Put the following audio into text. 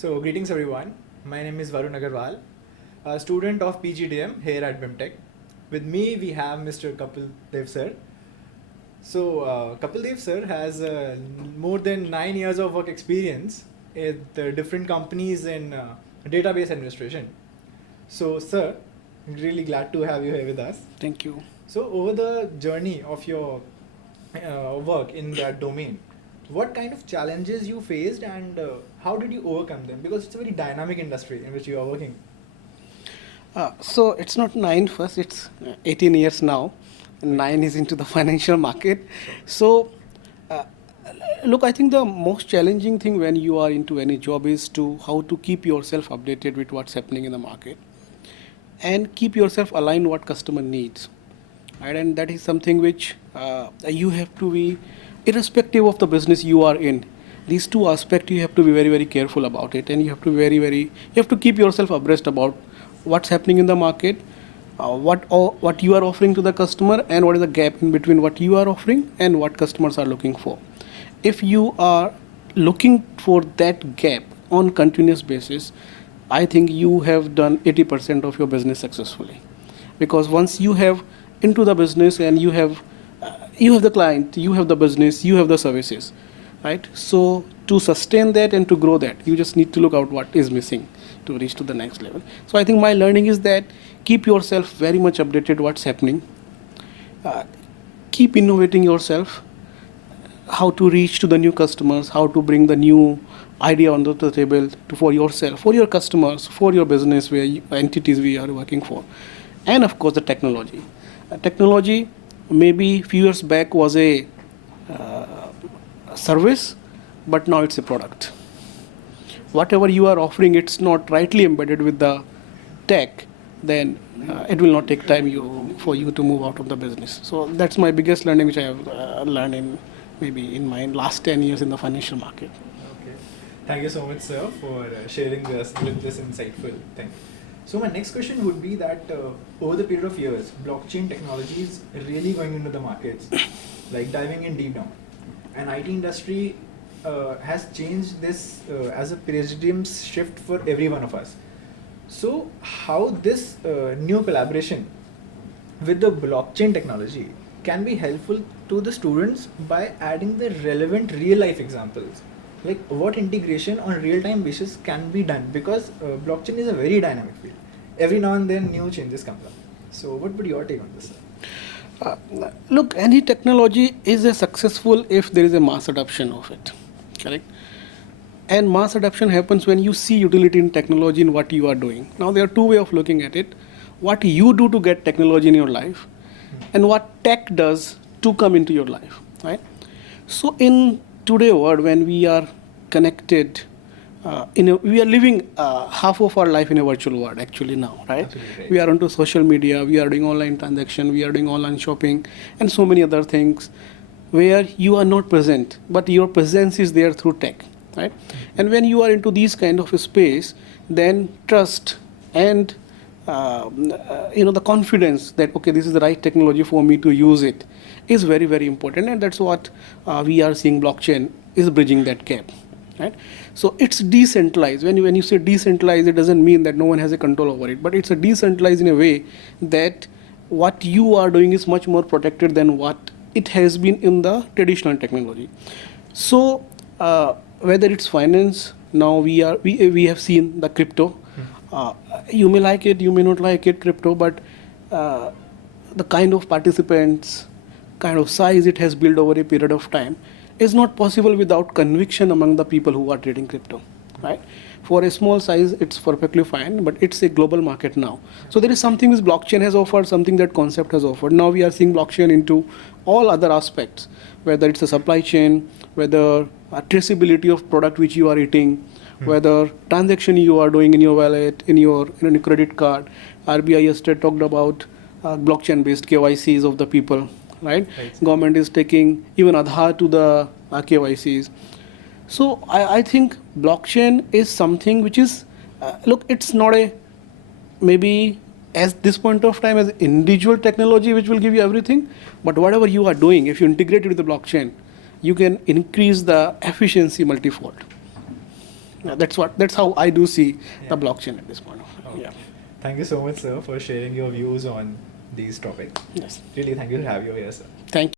So, greetings everyone. My name is Varun Agarwal, a student of PGDM here at BIMTECH. With me, we have Mr. Kapil Dev sir. So, Kapil Dev sir has more than 9 years of work experience at different companies in database administration. So, sir, really glad to have you here with us. Thank you. So, over the journey of your work in that domain, what kind of challenges you faced and how did you overcome them? Because it's a very dynamic industry in which you are working. So it's not nine first, it's 18 years now. And 9 is into the financial market. So, uh, look, I think the most challenging thing when you are into any job is to how to keep yourself updated with what's happening in the market and keep yourself aligned what customer needs. Right? And that is something which you have to be, irrespective of the business you are in. These two aspects you have to be very, very careful about it, and you have to you have to keep yourself abreast about what's happening in the market, what you are offering to the customer, and what is the gap in between what you are offering and what customers are looking for. If you are looking for that gap on continuous basis, I think you have done 80% of your business successfully, because once you have into the business and you have the client, you have the business, you have the services, right? So to sustain that and to grow that, you just need to look out what is missing to reach to the next level. So I think my learning is that keep yourself very much updated what's happening, keep innovating yourself, how to reach to the new customers, how to bring the new idea onto the table for yourself, for your customers, for your business, entities we are working for, and of course the technology. Technology maybe few years back was a service, but now it's a product. Whatever you are offering, it's not rightly embedded with the tech, then it will not take time for you to move out of the business. So that's my biggest learning, which I have learned in my last 10 years in the financial market. Okay. Thank you so much, sir, for sharing this insightful thing. So my next question would be that over the period of years, blockchain technology is really going into the markets, like diving in deep down. And IT industry has changed this as a paradigm shift for every one of us. So how this new collaboration with the blockchain technology can be helpful to the students by adding the relevant real life examples, like what integration on real time basis can be done, because blockchain is a very dynamic field. Every now and then new changes come up. So what would your take on this, sir? Look, any technology is a successful if there is a mass adoption of it, correct? And mass adoption happens when you see utility in technology in what you are doing. Now there are two ways of looking at it: what you do to get technology in your life, and what tech does to come into your life, right? So in today's world, when we are connected, we are living half of our life in a virtual world actually now, right? Absolutely. We are onto social media, we are doing online transaction, we are doing online shopping, and so many other things where you are not present, but your presence is there through tech, right? And when you are into these kind of a space, then trust and the confidence that okay, this is the right technology for me to use it is very, very important, and that's what we are seeing blockchain is bridging that gap, right? So it's decentralized. When you say decentralized, it doesn't mean that no one has a control over it, but it's a decentralized in a way that what you are doing is much more protected than what it has been in the traditional technology. So whether it's finance, now we have seen the crypto. You may like it, you may not like it, crypto, but the kind of participants, kind of size it has built over a period of time is not possible without conviction among the people who are trading crypto, right? For a small size, it's perfectly fine, but it's a global market now. So there is something which blockchain has offered, something that concept has offered. Now we are seeing blockchain into all other aspects, whether it's a supply chain, whether a traceability of product which you are eating, whether transaction you are doing in your wallet, in your credit card. RBI yesterday talked about blockchain-based KYCs of the people, right? Government is taking even Aadhaar to the KYCs. So I think blockchain is something which is, look, it's not a maybe at this point of time as individual technology which will give you everything, but whatever you are doing, if you integrate it with the blockchain, you can increase the efficiency multifold. That's how I do see Yeah. the blockchain at this point. Okay. Yeah. Thank you so much, sir, for sharing your views on these topics. Yes. Really, thank you to have you here, sir. Thank you.